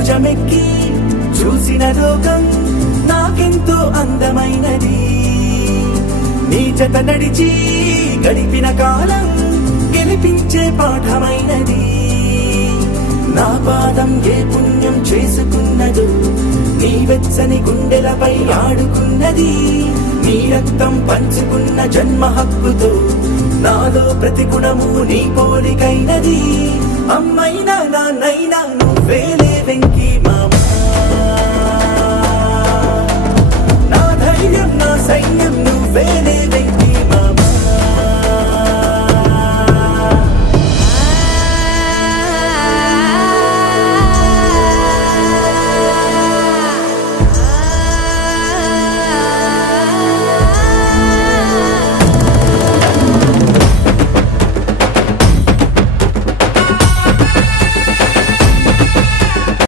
భుజమెక్కి చూసిన లోకం నాకెంతో అందమైనది. నీ జత నడిచి గడిపిన కాలం గెలిపించే పాఠమైనది. నా పాదం ఏ పుణ్యం చేసుకున్నదో నీ వెచ్చని గుండెలపై ఆడుకున్నది. నీ రక్తం పంచుకున్న జన్మ హక్కుతో నాలో ప్రతి గుణము నీ పోలికైనది. అమ్మైనా నాన్నైనా నువ్వేలే వెంకీ